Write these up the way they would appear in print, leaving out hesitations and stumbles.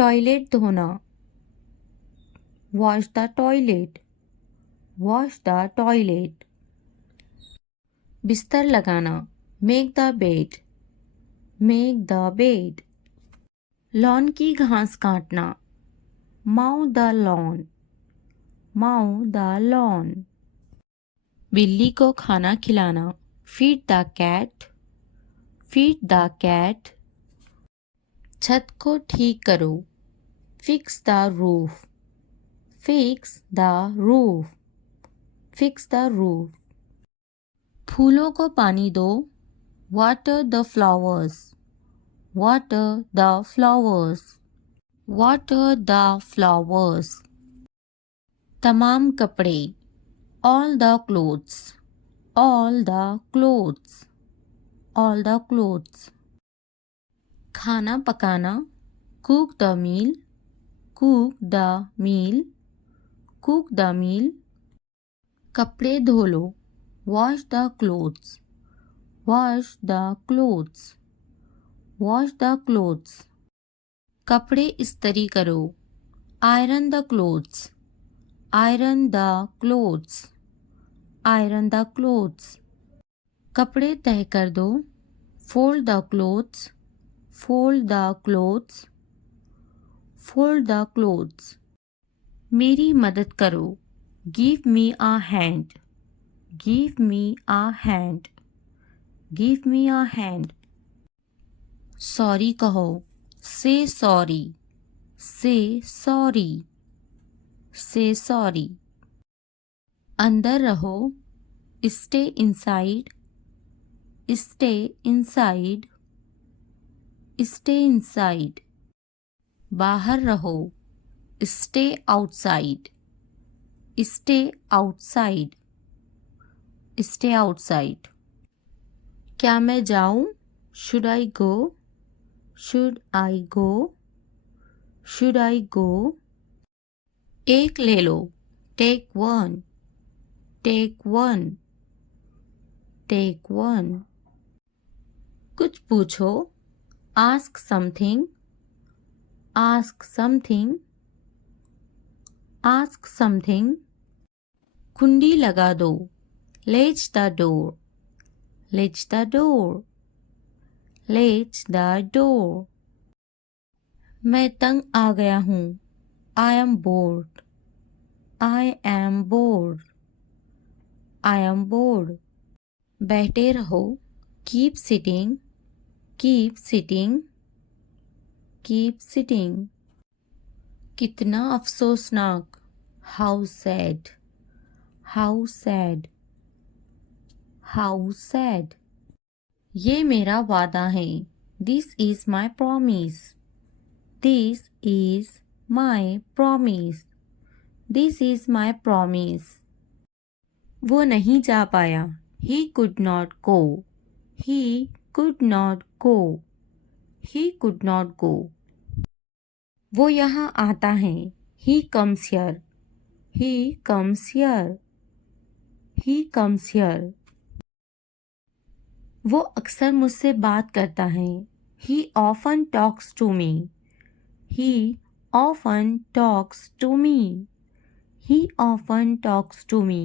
Toilet धोना, wash the toilet, wash the toilet. बिस्तर लगाना, make the bed, make the bed. Lawn की घास काटना, mow the lawn, mow the lawn. बिल्ली को खाना खिलाना, feed the cat, feed the cat. छत को ठीक करो, fix the roof, fix the roof, fix the roof. फूलों को पानी दो, water the flowers, water the flowers, water the flowers. तमाम कपड़े, all the clothes, all the clothes, all the clothes। खाना पकाना, cook the meal, cook the meal, cook the meal। कपड़े धो लो, wash the clothes, wash the clothes, wash the clothes। कपड़े इस्त्री करो, iron the clothes, iron the clothes, iron the clothes। कपड़े तह कर दो, fold the clothes, fold the clothes, fold the clothes। मेरी मदद करो, give me a hand, give me a hand, give me a hand। Sorry कहो, say sorry, say sorry, say sorry। अंदर रहो, stay inside, stay inside, stay inside। बाहर रहो, stay outside, stay outside, stay outside। क्या मैं जाऊं, should I go, should I go, should I go। एक ले लो, take one, take one, take one। कुछ पूछो, ask something, ask something, ask something। कुंडी लगा दो, latch the door, latch the door, latch the door। मैं तंग आ गया हूँ, I am bored, I am bored, I am bored। बैठे रहो, keep sitting, keep sitting, keep sitting। कितना अफसोसनाक, how sad, how sad, how sad। ये मेरा वादा है, this is my promise, this is my promise, this is my promise। वो नहीं जा पाया, he could not go, he could not go, he could not go। वो यहाँ आता है, he comes here, he comes here, he comes here। वो अक्सर मुझसे बात करता है, he often talks to me, he often talks to me, he often talks to me।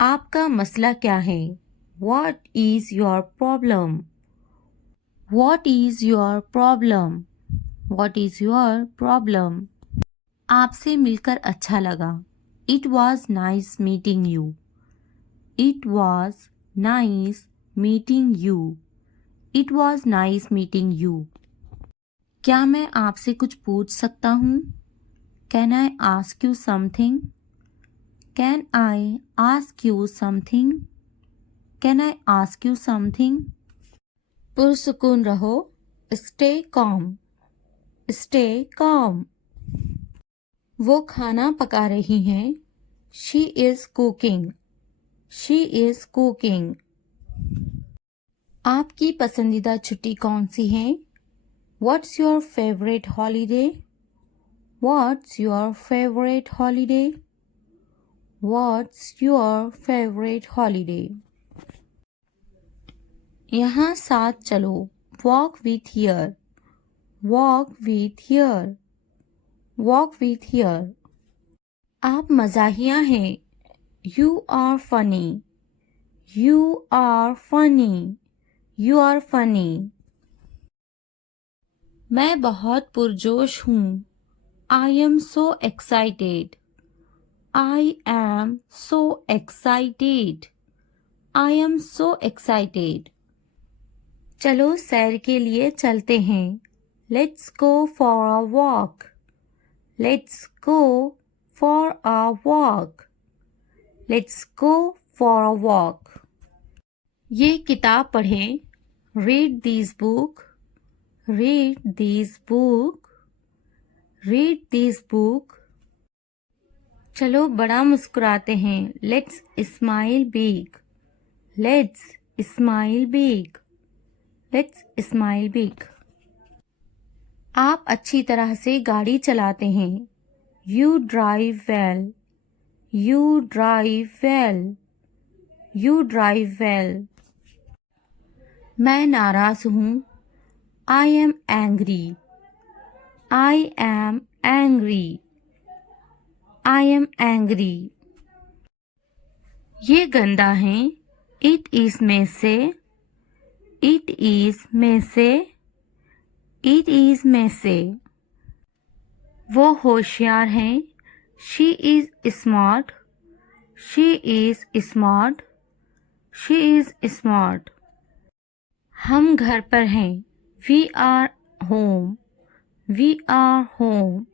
आपका मसला क्या है, what is your problem, what is your problem, what is your problem। आपसे मिलकर अच्छा लगा, it was nice meeting you, it was nice meeting you, it was nice meeting you। क्या मैं आपसे कुछ पूछ सकता हूँ, can I ask you something, can I ask you something, can I ask you something। पुरसुकून रहो, stay calm, stay calm। वो खाना पका रही हैं, she is cooking, she is cooking। आपकी पसंदीदा छुट्टी कौन सी है, what's your favorite holiday, what's your favorite holiday, what's your favorite holiday। यहाँ साथ चलो, walk with here, walk with here, walk with here. आप मज़ाहिया हैं, you are funny, you are funny, you are funny. मैं बहुत पुरजोश हूँ, I am so excited, I am so excited, I am so excited. चलो सैर के लिए चलते हैं, let's go for a walk, let's go for a walk, let's go for a walk. ये किताब पढ़ें, read this book, read this book, read this book. चलो बड़ा मुस्कुराते हैं, let's smile big, let's smile big, let's smile big. आप अच्छी तरह से गाड़ी चलाते हैं, you drive well, you drive well, you drive well. मैं नाराज़ हूँ, I am angry, I am angry, I am angry. ये गंदा है, it is में से, it is में से, it is में से. वो होशियार हैं, she is smart, she is smart, she is smart. हम घर पर हैं, we are home, we are home,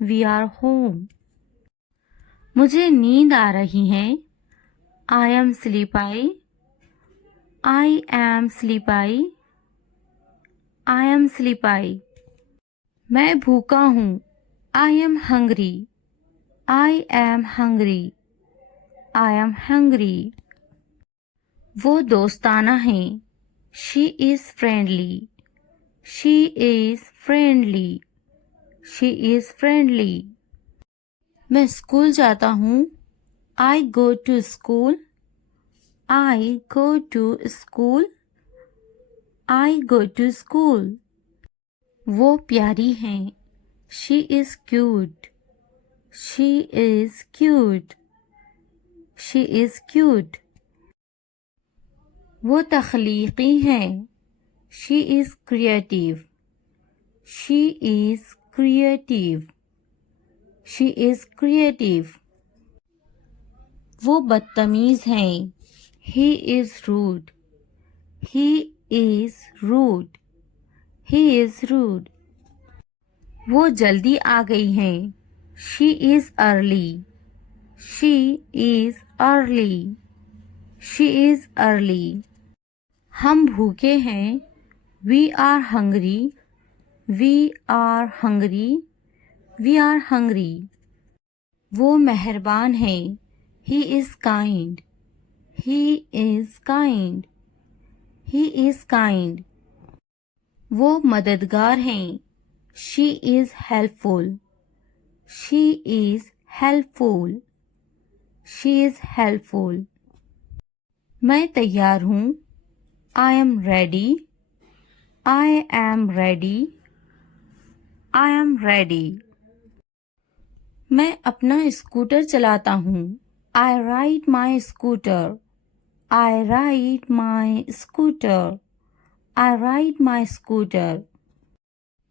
we are home. मुझे नींद आ रही है, I am sleepy, I am sleepy, I am sleepy. मैं भूखा हूँ, I am hungry, I am hungry, I am hungry. वो दोस्ताना हैं, she is friendly, she is friendly, she is friendly. मैं स्कूल जाता हूँ, I go to school, I go to school, I go to school. वो प्यारी हैं, she is cute, she is cute, she is cute. वो तख्लीकी हैं, she is creative, she is creative, she is creative. वो बदतमीज़ हैं, he is rude, he is rude, he is rude. वो जल्दी आ गई हैं, she is early, she is early, she is early. हम भूखे हैं, we are hungry, we are hungry, we are hungry. वो मेहरबान हैं, he is kind, he is kind, he is kind. वो मददगार हैं, she is helpful, she is helpful, she is helpful. मैं तैयार हूँ, I am ready, I am ready, I am ready. मैं अपना स्कूटर चलाता हूँ, I ride my scooter, I ride my scooter, I ride my scooter.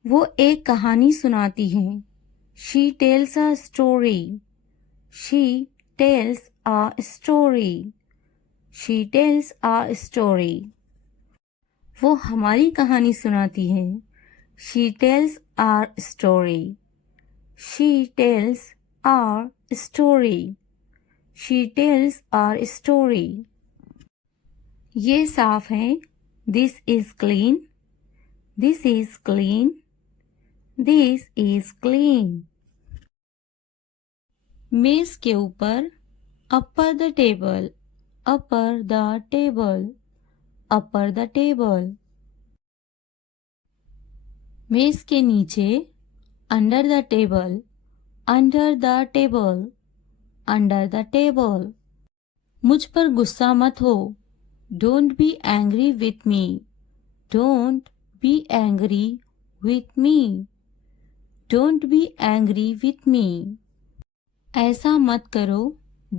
वो एक कहानी सुनाती हैं, she tells a story, she tells a story, she tells a story. वो हमारी कहानी सुनाती हैं, she tells our story, she tells our story, she tells our story. ये साफ है, this is clean, this is clean, this is clean. मेज के ऊपर, upper the table, upper the table, upper the table. मेज के नीचे, under the table, under the table, under the table. मुझ पर गुस्सा मत हो, don't be angry with me, don't be angry with me. Don't be angry with me. ऐसा मत करो.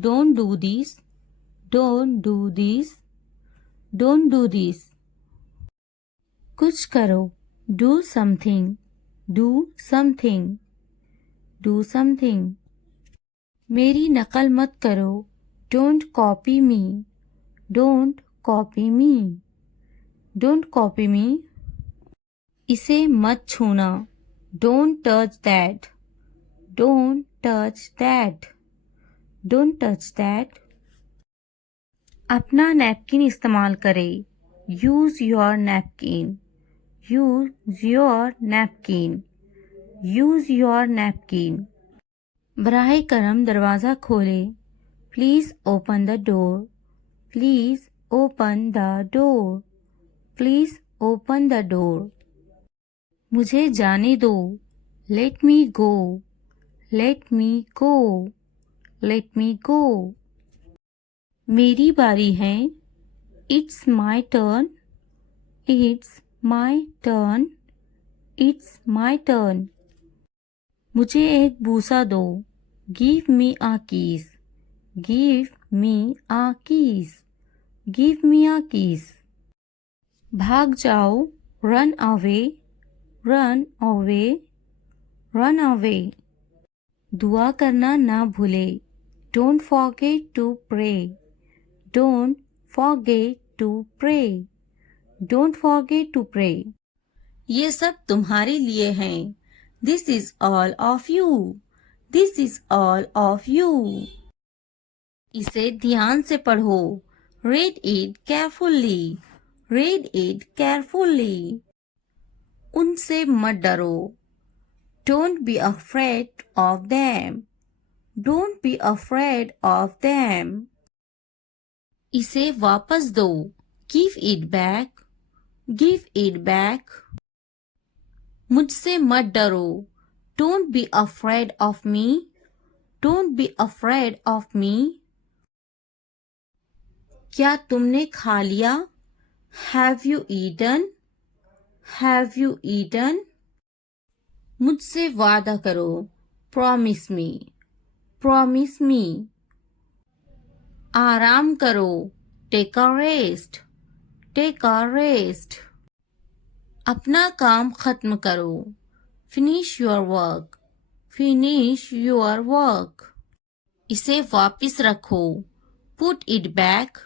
Don't do this. Don't do this. Don't do this. कुछ करो. Do something. Do something. Do something. मेरी नकल मत करो. Don't copy me. Don't copy me. Don't copy me. इसे मत छूना. Don't touch that. Don't touch that. Don't touch that. अपना नैपकिन इस्तेमाल करें. Use your napkin. Use your napkin. Use your napkin. बराहे करम दरवाज़ा खोलें. Please open the door. Please open the door. Please open the door. मुझे जाने दो. Let me go. Let me go. Let me go. मेरी बारी है. It's my turn. It's my turn. It's my turn. मुझे एक बूसा दो. Give me a kiss. Give me a kiss. Give me a kiss. भाग जाओ. Run away. Run away. Run away. दुआ करना ना भूले. Don't forget to pray. Don't forget to pray. Don't forget to pray. ये सब तुम्हारे लिए हैं. This is all of you. This is all of you. इसे ध्यान से पढ़ो. Read it carefully. Read it carefully. उनसे मत डरो. Don't be afraid of them. Don't be afraid of them. इसे वापस दो. Give it back. Give it back. मुझसे मत डरो. Don't be afraid of me. Don't be afraid of me. क्या तुमने खा लिया? Have you eaten? Have you eaten? मुझसे वादा करो. Promise me. Promise me. आराम करो. Take a rest. Take a rest. अपना काम खत्म करो. Finish your work. Finish your work. इसे वापस रखो. Put it back.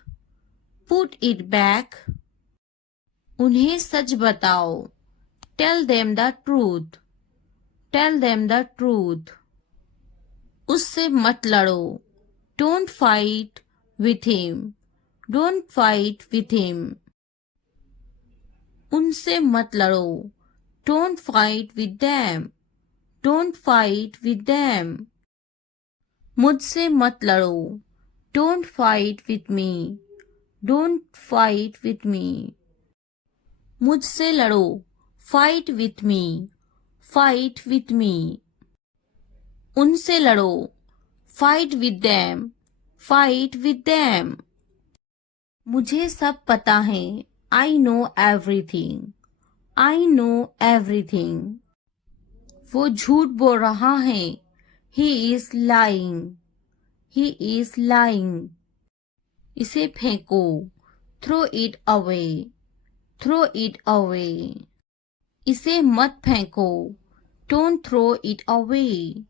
Put it back. उन्हें सच बताओ. Tell them the truth. Tell them the truth. उससे मत लड़ो. Don't fight with him. Don't fight with him. उनसे मत लड़ो. Don't fight with them. Don't fight with them. मुझसे मत लड़ो. Don't fight with me. Don't fight with me. मुझसे लड़ो. Fight with me. Fight with me. उनसे लड़ो. Fight with them. Fight with them. मुझे सब पता है. I know everything. I know everything. वो झूठ बोल रहा है. He is lying. He is lying. इसे फेंको. Throw it away. Throw it away. इसे मत फेंको. Don't throw it away.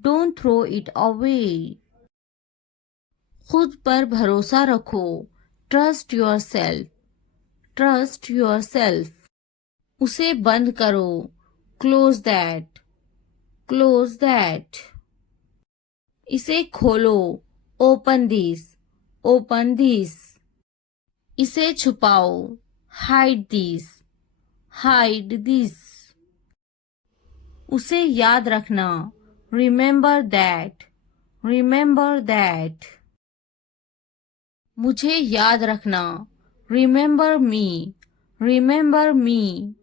Don't throw it away. खुद पर भरोसा रखो. Trust yourself. Trust yourself. उसे बंद करो. Close that. Close that. इसे खोलो. Open this. Open this. इसे छुपाओ. Hide this. Hide this. उसे याद रखना. Remember that. Remember that. मुझे याद रखना. Remember me. Remember me.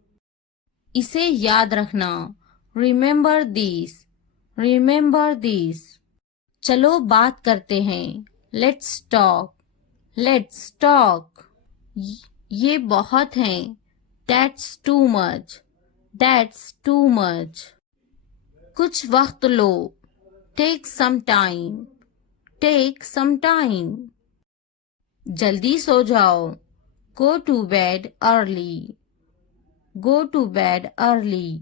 इसे याद रखना. Remember this. Remember this. चलो बात करते हैं. Let's talk. Let's talk. ये बहुत हैं. That's too much. That's too much. कुछ वक्त लो. Take some time. Take some time. जल्दी सो जाओ. Go to bed early. Go to bed early.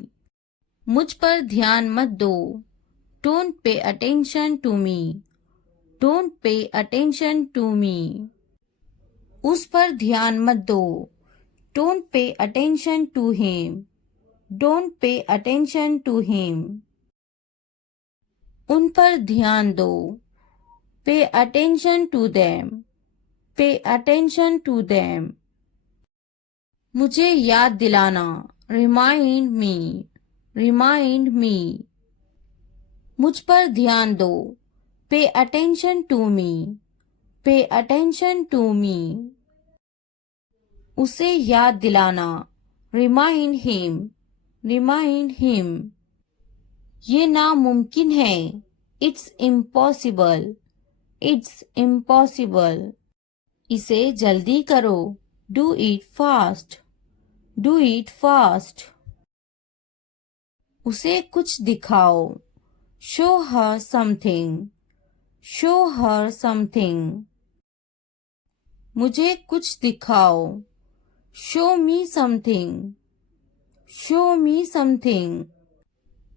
मुझ पर ध्यान मत दो. Don't pay attention to me. Don't pay attention to me. उस पर ध्यान मत दो. Don't pay attention to him. Don't pay attention to him. उन पर ध्यान दो. Pay attention to them. Pay attention to them. मुझे याद दिलाना. Remind me. Remind me. मुझ पर ध्यान दो. Pay attention to me. Pay attention to me. उसे याद दिलाना. Remind him. Remind him. ये नामुमकिन है. It's impossible. It's impossible. इसे जल्दी करो. Do it fast. Do it fast. उसे कुछ दिखाओ. Show her something. Show her something. मुझे कुछ दिखाओ. Show me something. Show me something.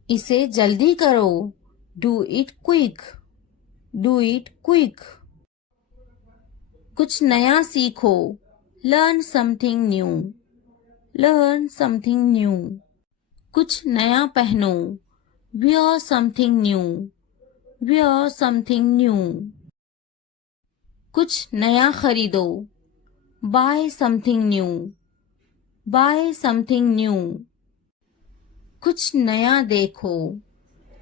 इसे जल्दी करो. Do it quick. Do it quick. कुछ नया सीखो. Learn something new. Learn something new. कुछ नया पहनो. Wear something new. Wear something new. कुछ नया खरीदो. Buy something new. Buy something new. कुछ नया देखो.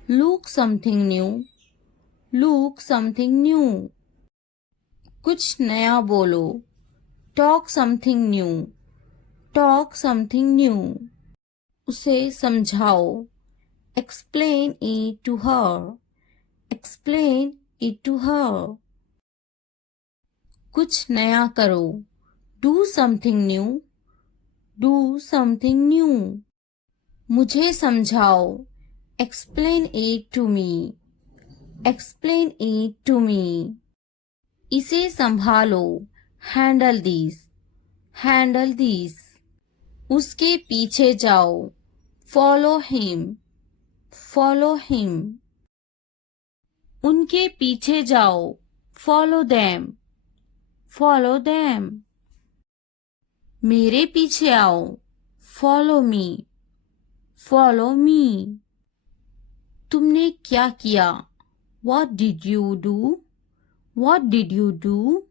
Look something new. Look something new. कुछ नया बोलो. Talk something new. Talk something new. उसे समझाओ. Explain it to her. Explain it to her. कुछ नया करो. Do something new. Do something new. मुझे समझाओ. Explain it to me. Explain it to me. इसे संभालो. Handle this. Handle this. उसके पीछे जाओ. Follow him. Follow him. उनके पीछे जाओ. Follow them. Follow them. मेरे पीछे आओ. Follow me. Follow me. तुमने क्या किया? What did you do? What did you do?